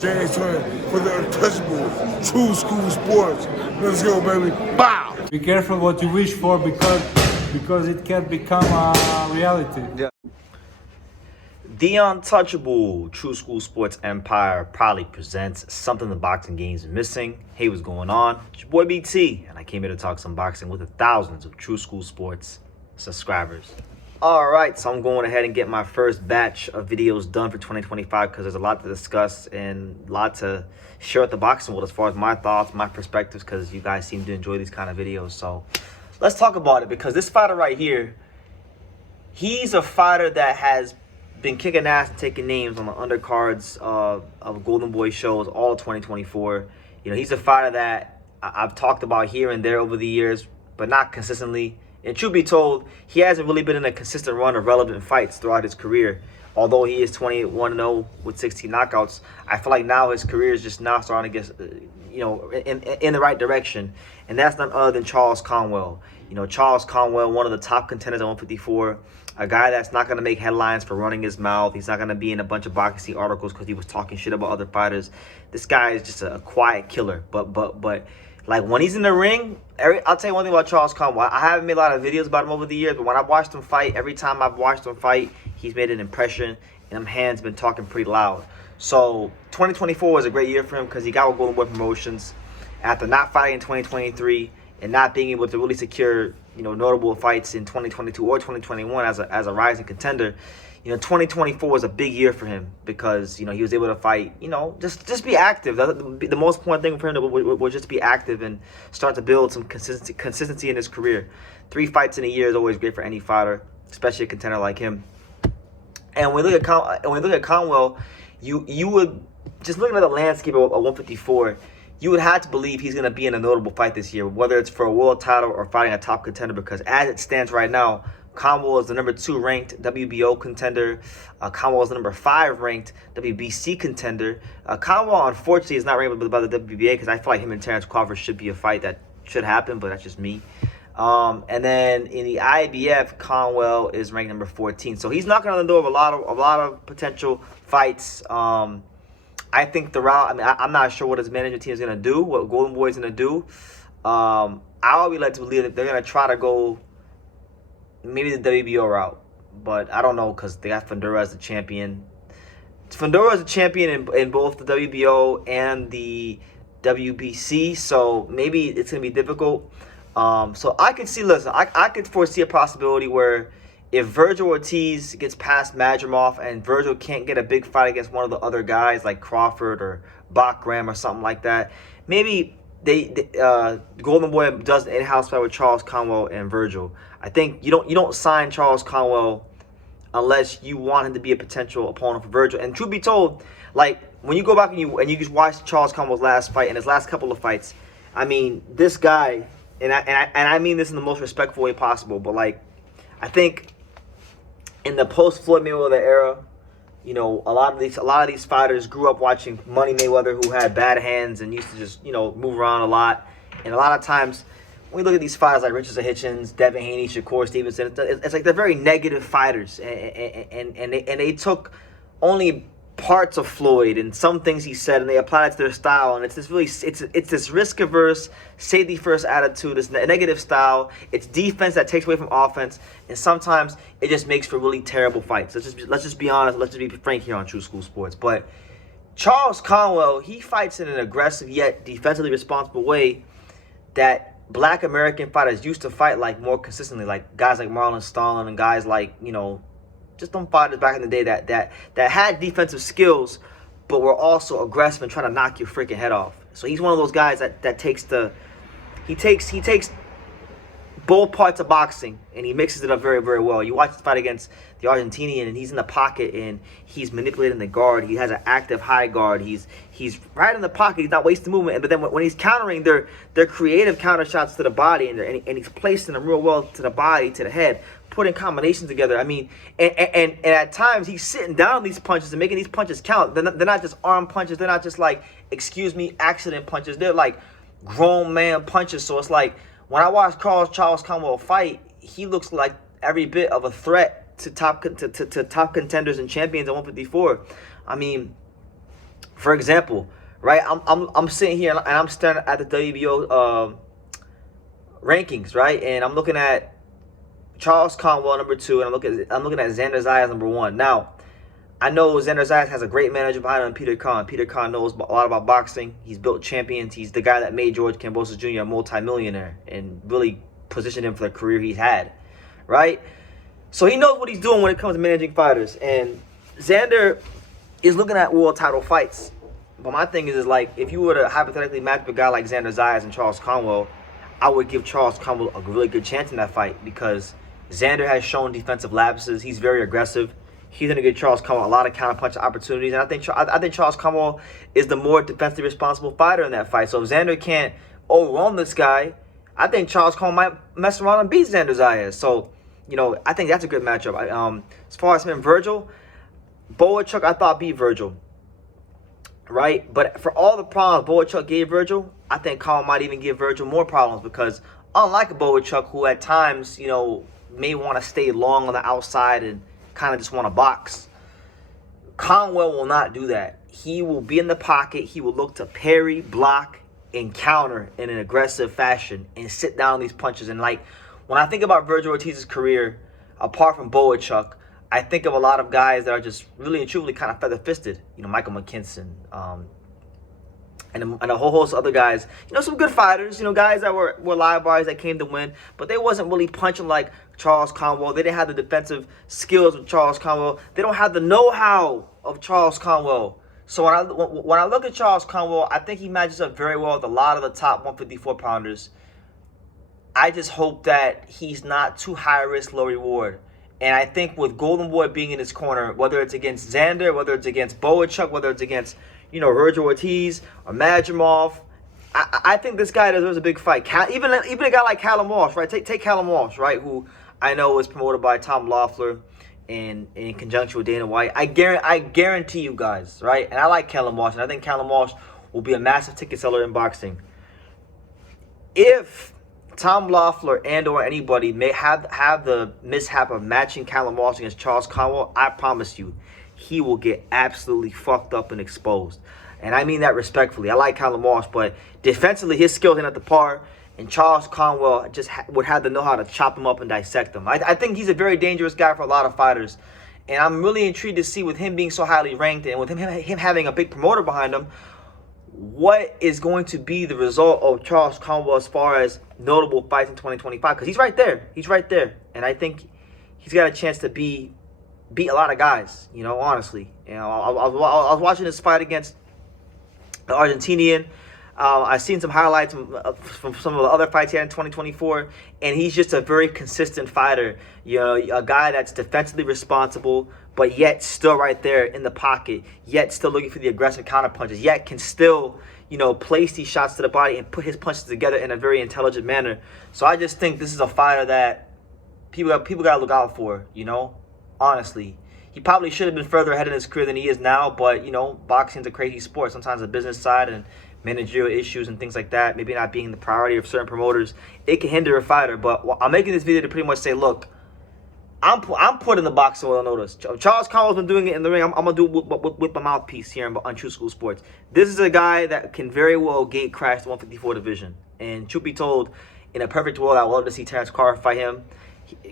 James Hunt for the untouchable true school sports. Let's go, baby. Bow! Be careful what you wish for because it can become a reality. Yeah. The untouchable True School Sports Empire proudly presents something the boxing game's missing. Hey, what's going on? It's your boy BT, and I came here to talk some boxing with the thousands of True School Sports subscribers. Alright, so I'm going ahead and get my first batch of videos done for 2025 because there's a lot to discuss and a lot to share with the boxing world as far as my thoughts, my perspectives, because you guys seem to enjoy these kind of videos. So let's talk about it, because this fighter right here, he's a fighter that has been kicking ass and taking names on the undercards of Golden Boy shows all of 2024. You know, he's a fighter that I've talked about here and there over the years, but not consistently. And truth be told, he hasn't really been in a consistent run of relevant fights throughout his career. Although he is 21-0 with 16 knockouts, I feel like now his career is just now starting to get, in the right direction. And that's none other than Charles Conwell. You know, Charles Conwell, one of the top contenders at 154, a guy that's not going to make headlines for running his mouth. He's not going to be in a bunch of boxing articles because he was talking shit about other fighters. This guy is just a quiet killer. But like, when he's in the ring, I'll tell you one thing about Charles Conwell. I haven't made a lot of videos about him over the years, but when I've watched him fight, every time I've watched him fight, he's made an impression, and them hands been talking pretty loud. So 2024 was a great year for him because he got with Golden Boy Promotions after not fighting in 2023 and not being able to really secure, notable fights in 2022 or 2021 as a rising contender. 2024 was a big year for him because, he was able to fight, just be active. The most important thing for him was just be active and start to build some consistency in his career. 3 fights in a year is always great for any fighter, especially a contender like him. And when we look at Conwell, you would, just looking at the landscape of 154, you would have to believe he's going to be in a notable fight this year, whether it's for a world title or fighting a top contender, because as it stands right now, Conwell is the number 2 ranked WBO contender. Conwell is the number 5 ranked WBC contender. Conwell, unfortunately, is not ranked by the WBA because I feel like him and Terrence Crawford should be a fight that should happen, but that's just me. And then in the IBF, Conwell is ranked number 14. So he's knocking on the door of a lot of potential fights. I think the route, I'm not sure what his management team is going to do, what Golden Boy is going to do. I would like to believe that they're going to try to go maybe the WBO route, but I don't know because they got Fundora as the champion. Fundora is a champion in both the WBO and the WBC, so maybe it's going to be difficult. So I could see, I could foresee a possibility where if Vergil Ortiz gets past Madrimov and Vergil can't get a big fight against one of the other guys like Crawford or Bachram or something like that, maybe Golden Boy does an in-house fight with Charles Conwell and Vergil. I think you don't sign Charles Conwell unless you want him to be a potential opponent for Vergil. And truth be told, like, when you go back and you just watch Charles Conwell's last fight and his last couple of fights, this guy, and I mean this in the most respectful way possible, but like, I think in the post-Floyd Mayweather era, a lot of these fighters grew up watching Money Mayweather, who had bad hands and used to just, move around a lot. And a lot of times, when we look at these fighters like Richard Hitchens, Devin Haney, Shakur Stevenson, it's like they're very negative fighters, and they took only parts of Floyd and some things he said, and they applied it to their style. And it's this risk-averse, safety-first attitude, this negative style. It's defense that takes away from offense, and sometimes it just makes for really terrible fights. Let's just be honest. Let's just be frank here on True School Sports. But Charles Conwell, he fights in an aggressive yet defensively responsible way that Black American fighters used to fight like more consistently, like guys like Marlon Stalin and guys like, just them fighters back in the day that had defensive skills, but were also aggressive and trying to knock your freaking head off. So he's one of those guys that takes both parts of boxing and he mixes it up very, very well. You watch the fight against the Argentinian and he's in the pocket and he's manipulating the guard. He has an active high guard. He's right in the pocket. He's not wasting movement. But then when he's countering, they're creative counter shots to the body, and he's placing them real well to the body, to the head, putting combinations together. And at times he's sitting down on these punches and making these punches count. They're not just arm punches. They're not just like, accident punches. They're like grown man punches. So it's like, when I watch Charles Conwell fight, he looks like every bit of a threat to top contenders and champions at 154. For example, right? I'm sitting here and I'm staring at the WBO rankings, right? And I'm looking at Charles Conwell number 2, and I'm looking at Xander Zayas number 1. Now, I know Xander Zayas has a great manager behind him, Peter Khan. Peter Khan knows a lot about boxing. He's built champions. He's the guy that made George Kambosos Jr. a multimillionaire and really positioned him for the career he's had, right? So he knows what he's doing when it comes to managing fighters. And Xander is looking at world title fights. But my thing is like, if you were to hypothetically match up a guy like Xander Zayas and Charles Conwell, I would give Charles Conwell a really good chance in that fight because Xander has shown defensive lapses. He's very aggressive. He's going to give Charles Conwell a lot of counterpunch opportunities. And I think Charles Conwell is the more defensively responsible fighter in that fight. So if Xander can't overwhelm this guy, I think Charles Conwell might mess around and beat Xander Zayas. So, you know, I think that's a good matchup. As far as him and Vergil, Boachuk, I thought beat Vergil. Right? But for all the problems Boachuk gave Vergil, I think Conwell might even give Vergil more problems because unlike Boachuk, who at times, you know, may want to stay long on the outside and kind of just want to box, Conwell will not do that. He will be in the pocket. He will look to parry, block, and counter in an aggressive fashion and sit down on these punches. And like, when I think about Vergil Ortiz's career, apart from Boachuk, I think of a lot of guys that are just really and truly kind of feather-fisted. You know, Michael McKinson, and a whole host of other guys. You know, some good fighters. You know, guys that were live bars that came to win, but they wasn't really punching like Charles Conwell. They didn't have the defensive skills of Charles Conwell. They don't have the know-how of Charles Conwell. So when I look at Charles Conwell, I think he matches up very well with a lot of the top 154-pounders. I just hope that he's not too high risk, low reward. And I think with Golden Boy being in his corner, whether it's against Xander, whether it's against Boachuk, whether it's against, you know, Vergil Ortiz or Madrimov, I think this guy deserves a big fight. Even a guy like Callum Walsh, right? Take Callum Walsh, right? Who I know was promoted by Tom Loeffler in conjunction with Dana White. I guarantee you guys, right? And I like Callum Walsh, and I think Callum Walsh will be a massive ticket seller in boxing. If Tom Loeffler and or anybody may have the mishap of matching Callum Walsh against Charles Conwell, I promise you, he will get absolutely fucked up and exposed. And I mean that respectfully. I like Callum Walsh, but defensively, his skills ain't at the par. And Charles Conwell just would have to know how to chop him up and dissect him. I think he's a very dangerous guy for a lot of fighters. And I'm really intrigued to see, with him being so highly ranked and with him having a big promoter behind him, what is going to be the result of Charles Conwell as far as notable fights in 2025? Because he's right there. He's right there. And I think he's got a chance to beat a lot of guys, you know, honestly. You know, I was watching this fight against the Argentinian. I've seen some highlights from some of the other fights he had in 2024, and he's just a very consistent fighter. You know, a guy that's defensively responsible, but yet still right there in the pocket, yet still looking for the aggressive counter punches, yet can still, you know, place these shots to the body and put his punches together in a very intelligent manner. So I just think this is a fighter that people got to look out for, you know, honestly. He probably should have been further ahead in his career than he is now, but, you know, boxing's a crazy sport. Sometimes the business side and managerial issues and things like that, maybe not being the priority of certain promoters, it can hinder a fighter. But I'm making this video to pretty much say, look, I'm putting the boxing world on notice. Charles Conwell's been doing it in the ring. I'm going to do it with my mouthpiece here on True School Sports. This is a guy that can very well gate crash the 154 division. And truth be told, in a perfect world, I would love to see Terrence Crawford fight him.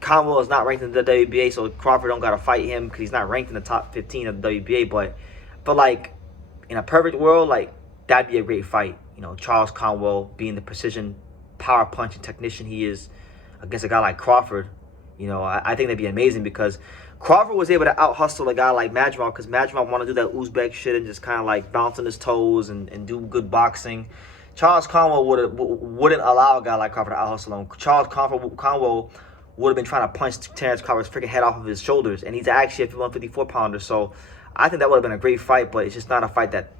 Conwell is not ranked in the WBA, so Crawford don't got to fight him because he's not ranked in the top 15 of the WBA. But like, in a perfect world, like, that'd be a great fight. You know, Charles Conwell being the precision power punching technician he is against a guy like Crawford. You know, I think that'd be amazing because Crawford was able to out-hustle a guy like Madrimov because Madrimov want to do that Uzbek shit and just kind of like bounce on his toes and do good boxing. Charles Conwell wouldn't allow a guy like Crawford to out-hustle him. Charles Conwell would have been trying to punch Terrence Crawford's freaking head off of his shoulders, and he's actually a 154-pounder. So I think that would have been a great fight, but it's just not a fight that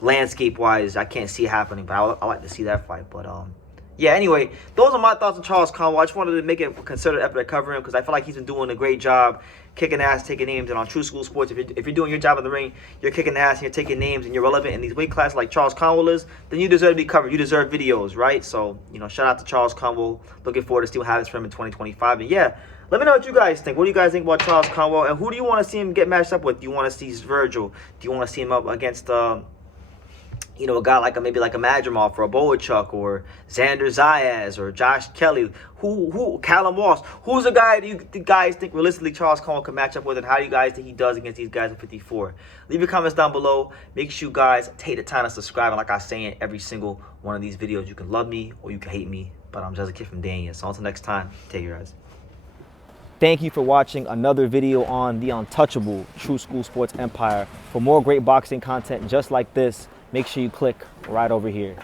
landscape-wise I can't see happening. But I like to see that fight. But yeah, anyway, those are my thoughts on Charles Conwell. I just wanted to make a concerted effort to cover him because I feel like he's been doing a great job kicking ass, taking names. And on True School Sports, if you're doing your job in the ring, you're kicking ass and you're taking names and you're relevant in these weight classes like Charles Conwell is, then you deserve to be covered. You deserve videos, right? So, you know, shout out to Charles Conwell. Looking forward to see what happens for him in 2025. And yeah, Let me know what you guys think. What do you guys think about Charles Conwell? And who do you want to see him get matched up with? Do you want to see Vergil? Do you want to see him up against, a guy like maybe like a Madrimov or a Boachuk or Xander Zayas or Josh Kelly? Who Callum Walsh? Who's a guy that you guys think realistically Charles Conwell can match up with, and how do you guys think he does against these guys at 54? Leave your comments down below. Make sure you guys take the time to subscribe. And like I say in every single one of these videos, you can love me or you can hate me, but I'm just a kid from Dania. So until next time, take care, guys. Thank you for watching another video on the untouchable True School Sports Empire. For more great boxing content just like this, make sure you click right over here.